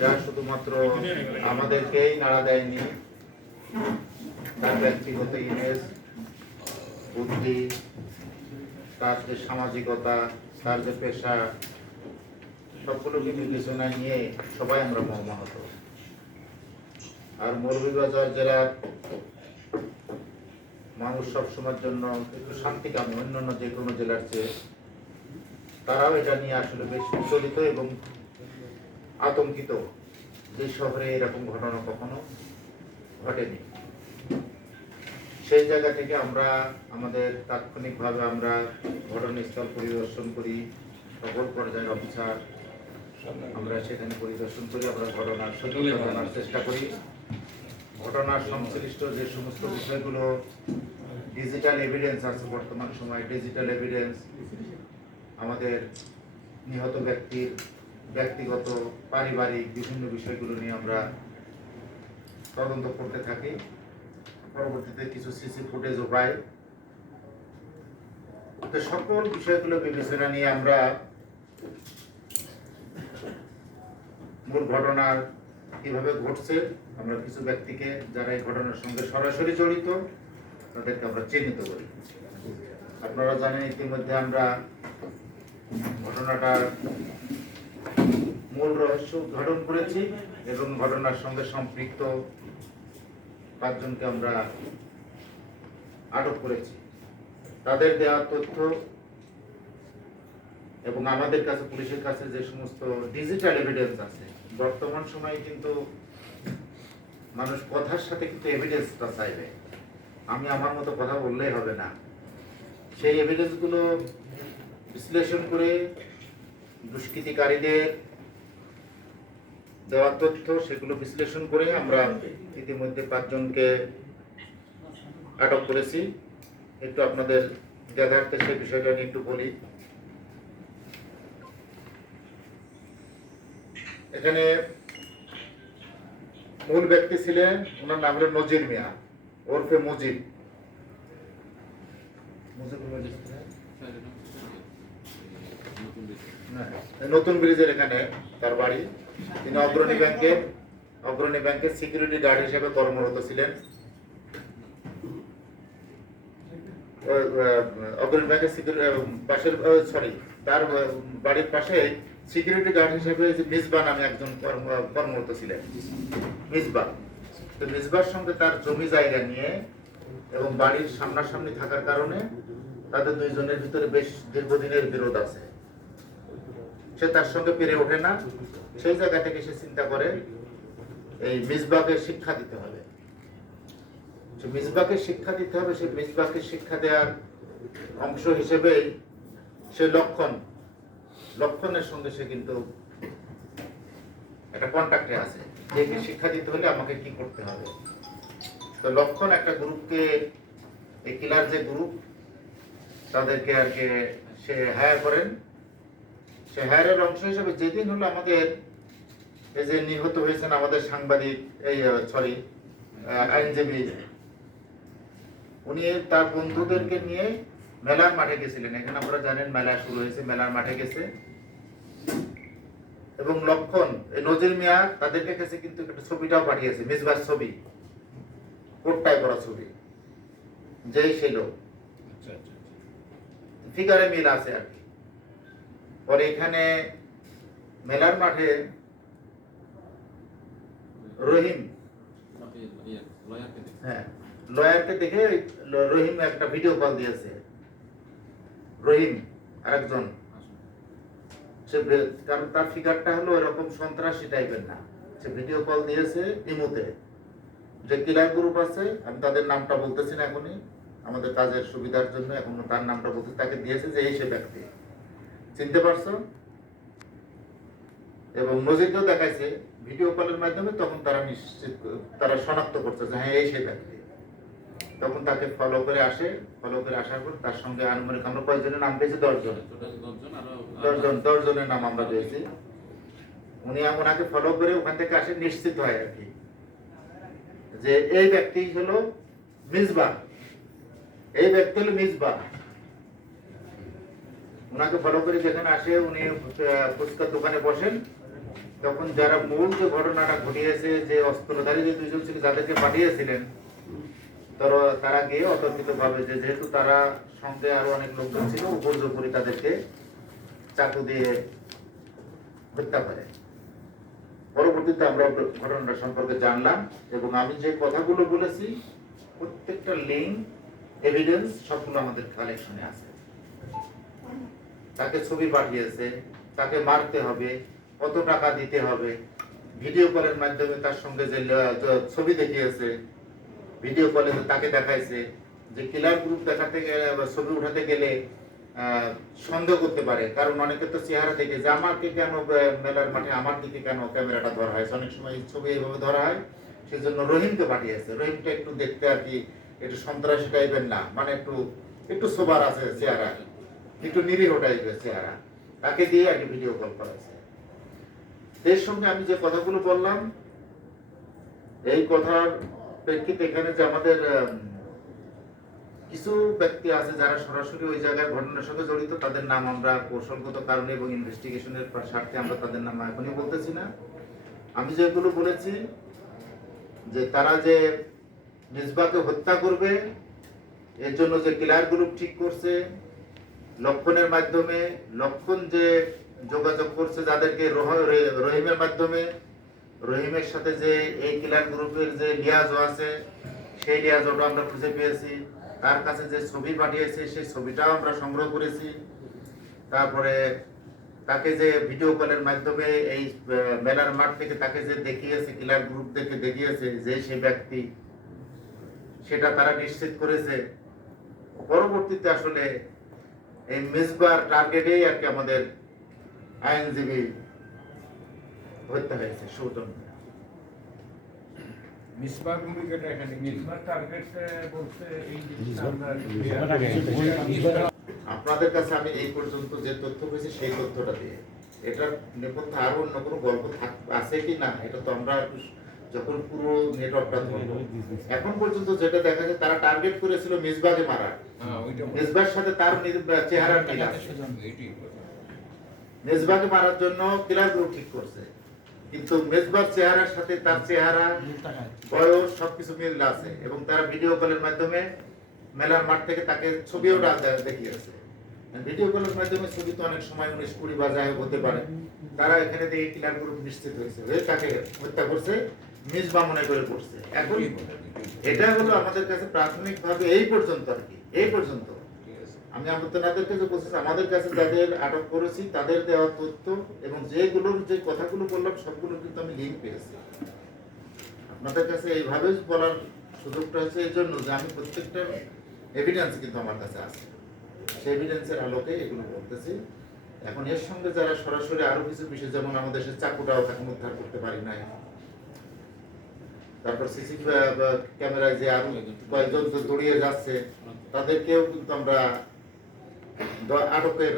যা শুধুমাত্র আমাদেরকেই নাড়া দেয়নি, তার ব্যক্তিগত ইমেজ, বুদ্ধি, তার যে সামাজিকতা, তার যে পেশা, সবগুলোকে বিবেচনায় নিয়ে সবাই আমরা মর্মাহত। আর মৌলভীবাজার জেলার মানুষ সবসময়ের জন্য একটু শান্তিকামী, অন্যান্য যে কোনো জেলার চেয়ে তারাও এটা নিয়ে আসলে বেশ বিচলিত এবং আতঙ্কিত যে শহরে এরকম ঘটনা কখনো ঘটেনি। সেই জায়গা থেকে আমরা আমাদের তাৎক্ষণিকভাবে আমরা ঘটনাস্থল পরিদর্শন করি, সকল পর্যায়ের অফিসার আমরা সেখানে পরিদর্শন করি, আমরা ঘটনার সত্যতা জানার চেষ্টা করি। ঘটনার সংশ্লিষ্ট যে সমস্ত বিষয়গুলো ডিজিটাল এভিডেন্স আছে, বর্তমান সময়ে ডিজিটাল এভিডেন্স আমাদের নিহত ব্যক্তির ব্যক্তিগত পারিবারিক বিভিন্ন বিষয়গুলো নিয়ে আমরা তদন্ত করতে থাকি। পরবর্তীতে কিছু সিসি ফুটেজও পাই। তো সকল বিষয়গুলো বিবেচনা নিয়ে আমরা মূল ঘটনার কিভাবে ঘটছে, আমরা কিছু ব্যক্তিকে যারা এই ঘটনার সঙ্গে সরাসরি জড়িত তাদেরকে আমরা চিহ্নিত করি। আপনারা জানেন ইতিমধ্যে আমরা ঘটনাটার মূল রহস্য উদ্ঘাটন করেছি এবং ঘটনার সঙ্গে সম্পৃক্ত 5 জনকে আমরা আটক করেছি। তাদের দেওয়া তথ্য এবং আমাদের কাছে পুলিশের কাছে যে সমস্ত ডিজিটাল এভিডেন্স আছে, বর্তমান সময়ে কিন্তু মানুষ কথার সাথে কিন্তু এভিডেন্সটা চাইবে। আমি আমার মতো কথা বললেই হবে না, সেই এভিডেন্সগুলো বিশ্লেষণ করে দুষ্কৃতিকারীদের দেওয়া তথ্য সেগুলো বিশ্লেষণ করে আমরা ইতিমধ্যে 5 জনকে আটক করেছি। একটু আপনাদের জ্ঞাতার্থে সেই বিষয়টা নিয়ে একটু বলি। এখানে মূল ব্যক্তি ছিলেন, ওনার নাম হলো নজির মিয়া ওরফে মুজিব। নতুন ব্রিজের এখানে তার বাড়ি। তিনি অগ্রণী ব্যাংকের সিকিউরিটি গার্ড হিসেবে কর্মরত ছিলেন। অগ্রণী ব্যাংকের পাশের তার বাড়ির পাশে সিকিউরিটি গার্ড হিসেবে মিসবা নামে একজন কর্মরত ছিলেন, মিসবা। তো মিসবার সঙ্গে তার জমি জায়গা নিয়ে এবং বাড়ির সামনাসামনি থাকার কারণে তাদের 2 জনের ভিতরে বেশ দীর্ঘদিনের বিরোধ আছে। সে তার সঙ্গে পেরে ওঠে না। সেই জায়গা থেকে সে চিন্তা করে এই মিসবাকে শিক্ষা দিতে হবে। সেই মিসবাকে শিক্ষা দেওয়ার অংশ হিসেবে সে লক্ষণের সঙ্গে সে কিন্তু একটা কন্ট্যাক্টে আছে যে শিক্ষা দিতে হলে আমাকে কি করতে হবে। তো লক্ষণ একটা গ্রুপকে, এই কিলার যে গ্রুপ, তাদেরকে আর কি সে হায়ার করেন। সে হায়ারের অংশ হিসেবে যেদিন হলো আমাদের এই যে নিহত হয়েছেন আমাদের সাংবাদিক আইনজীবী, উনি তার বন্ধুদেরকে নিয়ে মেলার মাঠে গেছিলেন। এখানে আপনারা জানেন মেলা শুরু হয়েছে, মেলার মাঠে গেছে এবং লক্ষণ নজির মিয়া তাদেরকে কাছে কিন্তু একটা ছবিটাও পাঠিয়েছে, মিসবার ছবি, কোটটায় করা ছবি, যেই সেই লোক ফিগারে মিল আছে আর কি। পরে এখানে মেলার মাঠে রহিম লয়ারকে দেখে রহিম একটা ভিডিও কল দিয়েছে। রহিম আরেকজন, কারণ তার ফিগারটা হলো এরকম সন্ত্রাসী টাইপের না, সে ভিডিও কল দিয়েছে ইমুতে। যে কিলার গ্রুপ আছে, আমি তাদের নামটা বলতেছি না এখনই, আমাদের কাজের সুবিধার জন্য এখন তার নামটা বলতে, তাকে দিয়েছে যে এই সে ব্যক্তি, চিনতে পারছো? এবং নজিরকেও দেখাইছে ভিডিও কলের মাধ্যমে। তখন তারা শনাক্ত করছে যে হ্যাঁ এই সেই ব্যক্তি। তখন তাকে ফলো করে আসার পর তার সঙ্গে আনুমানিক আমরা কয়েকজনের নাম পেয়েছি, 10 জনের নাম আমরা পেয়েছি। উনি ওনাকে ফলো করে ওখান থেকে আসে, নিশ্চিত হয় আর কি যে এই ব্যক্তি হলো মিসবা, ওনাকে ফলো করে যেখানে আসে উনি ফুচকার দোকানে বসেন। তখন যারা মূল যে ঘটনাটা ঘটিয়েছে, যে অস্ত্রধারী যে দুইজন ছিল যাদেরকে পাঠিয়েছিলেন, তারা গিয়ে অতর্কিত ভাবে, যেহেতু তারা সঙ্গে আরো অনেক লোকজন ছিল, উপর্যুপরি তাদেরকে চাকু দিয়ে হত্যা করে। পরবর্তীতে আমরা ঘটনাটা সম্পর্কে জানলাম এবং আমি যে কথাগুলো বলেছি প্রত্যেকটা লিঙ্ক, এভিডেন্স সবগুলো আমাদের কালেকশনে আছে। তাকে ছবি পাঠিয়েছে, তাকে মারতে হবে, কত টাকা দিতে হবে, ভিডিও কলের মাধ্যমে তার সঙ্গে যে ছবি দেখিয়েছে, ভিডিও কলে তাকে দেখাইছে যে কিলার গ্রুপ দেখাতে গেলে, ছবি উঠাতে গেলে সন্দেহ করতে পারে, কারণ অনেকে তো চেহারা দেখে যে আমাকে কেন মেলার মাঠে আমার দিকে কেন ক্যামেরাটা ধরা হয়, অনেক সময় ছবি এইভাবে ধরা হয়। সেজন্য রহিমকে পাঠিয়েছে। রহিমটা একটু দেখতে আর কি একটু সন্ত্রাসী টাইপের না, মানে একটু সোবার আছে চেহারা, একটু নিরীহ টাইপের চেহারা, তাকে দিয়ে আর কি ভিডিও কল করেছে। এর সঙ্গে আমি যে কথাগুলো বললাম, এই কথার প্রেক্ষিতে এখানে যে আমাদের কিছু ব্যক্তি আছে যারা সরাসরি ওই জায়গায় ঘটনার সঙ্গে জড়িত, তাদের নাম আমরা কৌশলগত কারণে এবং ইনভেস্টিগেশনের স্বার্থে আমরা তাদের নাম এখনই বলতেছি না। আমি যেগুলো বলেছি যে তারা যে মিসবাকে হত্যা করবে, এর জন্য যে কিলার গ্রুপ ঠিক করছে, লক্ষণের মাধ্যমে, লক্ষণ যে যোগাযোগ করছে যাদেরকে রহিমের মাধ্যমে, রহিমের সাথে যে এই কিলার গ্রুপের যে লিয়াজও আছে, সেই লিয়াজটা আমরা খুঁজে পেয়েছি। তার কাছে যে ছবি পাঠিয়েছে সেই ছবিটাও আমরা সংগ্রহ করেছি। তারপরে তাকে যে ভিডিও কলের মাধ্যমে এই মেলার মাঠ থেকে তাকে যে দেখিয়েছে, কিলার গ্রুপ থেকে দেখিয়েছে যে সেই ব্যক্তি, সেটা তারা নিশ্চিত করেছে। পরবর্তীতে আসলে এই মিসবার টার্গেটেই আর কি আমাদের আইনজীবী হত্যা হয়েছে। সৌজন্য মিসবার ভূমিকাটা এখানে মিসবার টার্গেট বলতে এই আপনাদের কাছে আমি এই পর্যন্ত যে তথ্য পেয়েছি সেই তথ্যটা দিয়ে, এটার নেপথ্যে আরো অন্য কোনো গল্প আছে কি না, এটা তো আমরা যখন পুরো নেটওয়ার্কটা ধরবো। এখন পর্যন্ত যেটা দেখা যায়, তারা টার্গেট করেছিল মিসবাকে মারার, মিসবার সাথে তার চেহারা মিল আছে, মিসবাকে মারার জন্য কিলার গ্রুপ ঠিক করছে, কিন্তু মেজবার চেহারার সাথে তার চেহারা, বয়স সবকিছু মিল আছে এবং তারা ভিডিও কলের মাধ্যমে মেলার মাঠ থেকে তাকে ছবিও দেখিয়েছে। ভিডিও কলের মাধ্যমে ছবি তো অনেক সময় 19-20 বা যাই হতে পারে। তারা এখানে থেকে কিলার গ্রুপ নিশ্চিত হয়েছে, হয়ে তাকে হত্যা করছে, মিসবা মনে করে করছে। এখন এটা হলো আমাদের কাছে প্রাথমিকভাবে এই পর্যন্ত আর কি, এই পর্যন্ত আমি আপনাদেরকে যে বলছি, আমাদের কাছে যাদের আটক করেছি তাদের দেওয়া তথ্য এবং যেগুলোর যে কথাগুলো বললাম সবগুলো কিন্তু আমি লিঙ্ক পেয়েছি। আপনাদের কাছে এইভাবে বলার সুযোগটা হচ্ছে এই জন্য যে আমি প্রত্যেকটার এভিডেন্স কিন্তু আমার কাছে আছে, সেই এভিডেন্সের আলোকে এগুলো বলতেছি। এখন এর সঙ্গে যারা সরাসরি আরো কিছু বিষয়, যেমন আমাদের সে চাকুটাও এখন উদ্ধার করতে পারি নাই, তারপর সিসি ক্যামেরায় যে আরো কয়েকজন দৌড়িয়ে যাচ্ছে তাদেরকেও কিন্তু আমরা আটকের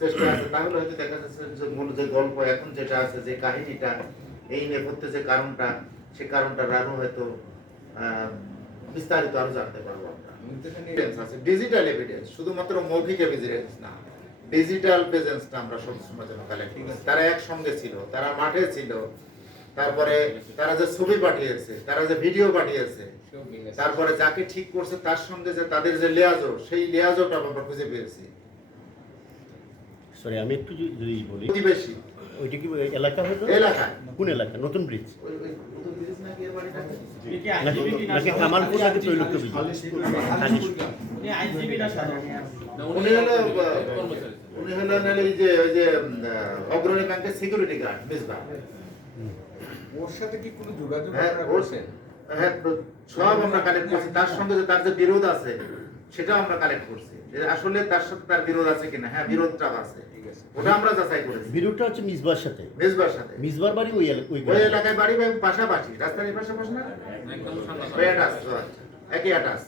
চেষ্টা আছে। তাহলে হয়তো দেখা যাচ্ছে যে মূল যে গল্প এখন যেটা আছে, যে কাহিনীটা, এই নেপথ্যে যে কারণটা, সে কারণটা আরো হয়তো বিস্তারিত আরো জানতে পারবো আমরা। ডিজিটাল এভিডেন্স, শুধুমাত্র মৌখিক এভিডেন্স না, ডিজিটাল প্রেজেন্সটা আমরা সবসময় যেন কালেক্ট করি। তারা একসঙ্গে ছিল, তারা মাঠে ছিল, তারপরে তারা যে ছবি পাঠিয়েছে, তারা যে ভিডিও পাঠিয়েছে, তারপরে যাকে ঠিক করছে তার সঙ্গে যে তাদের যে লিয়াজো, সেই লিয়াজোটা আমরা খুঁজে পেয়েছি। সরি, আমি একটু যদি বলি, প্রতিবেশী ওইটা কি এলাকা হতো? এলাকা, কোন এলাকা? নতুন ব্রিজ নতুন ব্রিজ নাকি এর বাড়িটা? নাকি কামালপুর নাকি তৈলক্য ব্রিজ? উনি হলেন এই যে ওই যে অগ্রণী ব্যাংকের সিকিউরিটি গার্ড মিসবা। ওর সাথে কি কোনো যোগাযোগ করছে? হ্যাঁ, সব আমরা কালেক্ট করছি। তার সঙ্গে যে তার যে বিরোধ আছে সেটাও আমরা কালেক্ট করছি, যে আসলে তার সাথে তার বিরোধ আছে কিনা। হ্যাঁ, বিরোধটা আছে, ঠিক আছে, ওটা আমরা যাচাই করেছি। বিরোধটা হচ্ছে মিসবার সাথে, মিসবার সাথে। মিসবার বাড়ি ওই এলাকায় বাড়ি, পাশাপাশি, রাস্তার এই পাশাপাশি না, একদম একই আটাস।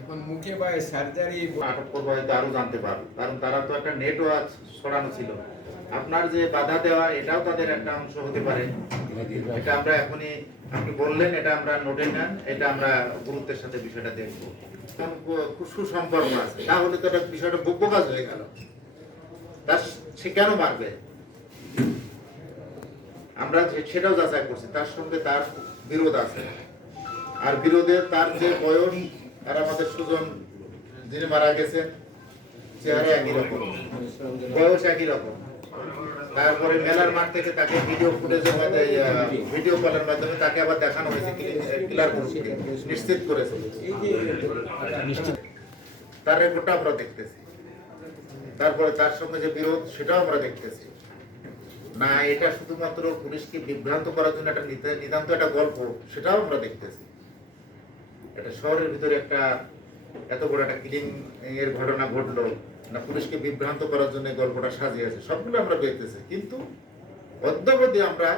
এখন মুখে বা সার্জারি আটক করবো, হয়তো আরো জানতে পারবো, কারণ তারা তো একটা নেটওয়ার্ক ছড়ানো ছিল। আপনার যে বাধা দেওয়া, এটাও তাদের একটা অংশ হতে পারে। এটা আমরা এখনই, আপনি বললেন, এটা আমরা নোটে নেন, এটা আমরা গুরুত্বের সাথে বিষয়টা দেখবো। সুসম্পর্ক আছে, তাহলে তো এটা বিষয়টা বোকাজ হয়ে গেল। সে কেন মারবে? আমরা সেটাও যাচাই করছি, তার সঙ্গে তার বিরোধ আছে। আর বিরোধে তার যে বয়স, আর আমাদের সুজন যিনি মারা গেছেন, চেহারা একই রকম, বয়স একই রকম। তারপরে মেলার মাঠ থেকে তাকে ভিডিও ফুটেজের মধ্যে, ভিডিও কলের মাধ্যমে তাকে আবার দেখানো হয়েছে, ক্লিয়ার নিশ্চিত করেছে। তার রেকর্ডটা আমরা দেখতেছি। তারপরে তার সঙ্গে যে বিরোধ, সেটাও আমরা দেখতেছি। না এটা শুধুমাত্র পুলিশকে বিভ্রান্ত করার জন্য একটা নিতান্ত একটা গল্প, সেটাও আমরা দেখতেছি। এটা শহরের ভিতরে একটা এত বড় একটা কিলিং এর ঘটনা ঘটলো, না পুলিশকে বিভ্রান্ত করার জন্য এই গল্পটা সাজিয়েছে, সবগুলো আমরা দেখতেছি। কিন্তু অদ্যাবধি আমরা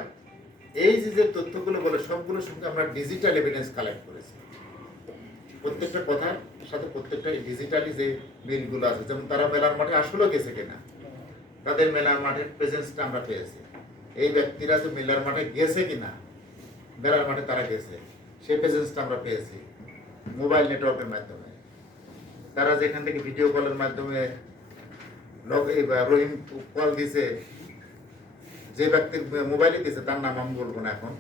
এই যে তথ্যগুলো বলে সবগুলোর সঙ্গে আমরা ডিজিটাল এভিডেন্স কালেক্ট করেছি। প্রত্যেকটা কথার সাথে প্রত্যেকটা ডিজিটালি যে মিলগুলো আছে, যেমন তারা মেলার মাঠে আসলেও গেছে কিনা, তাদের মেলার মাঠের প্রেজেন্সটা আমরা পেয়েছি। এই ব্যক্তিরা যে মেলার মাঠে গেছে কিনা, মেলার মাঠে তারা গেছে, সেই প্রেজেন্সটা আমরা পেয়েছি মোবাইল নেটওয়ার্কের মাধ্যমে। তারা যেখান থেকে ভিডিও কলের মাধ্যমে রহিম কল দিছে, যে ব্যক্তির মোবাইলে দিছে তার নাম আমি বলবো না এখন,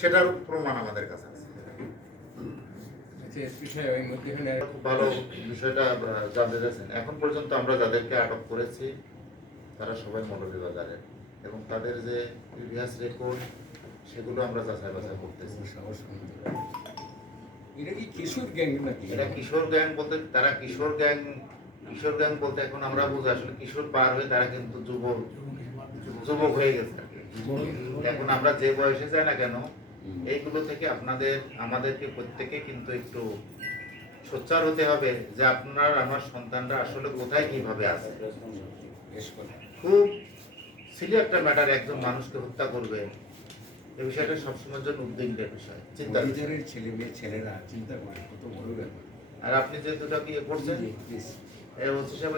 সেটার প্রমাণ আমাদের কাছে আছে। খুব ভালো বিষয়টা জানতে চাইছেন। এখন পর্যন্ত আমরা যাদেরকে আটক করেছি তারা সবাই মৌলভীবাজারের, এবং তাদের যে প্রিভিয়াস রেকর্ড সেগুলো আমরা যাচাই বাছাই করতেছি। এটা কি কিশোর গ্যাং নাকি? এটা কিশোর গ্যাং বলতে, তারা কিশোর গ্যাং বলতে এখন আমরা বুঝি আসলে কিশোর পার হয়ে তারা কিন্তু যুবক হয়ে গেছে আর কি। এখন আমরা যে বয়সে যাই না কেন, এইগুলো থেকে আমাদেরকে প্রত্যেকে কিন্তু একটু সোচ্চার হতে হবে যে আপনার আমার সন্তানরা আসলে কোথায় কিভাবে আছে। খুব সিলি একটা ম্যাটার, একজন মানুষকে হত্যা করবে, এই বিষয়টা সবসময়ের জন্য উদ্বিগ্নের বিষয়, চিন্তা। ছেলেরা চিন্তা করে কত বড় ব্যাপার। আর আপনি যে দুটো কি করছেন, এই ওসি সাহেব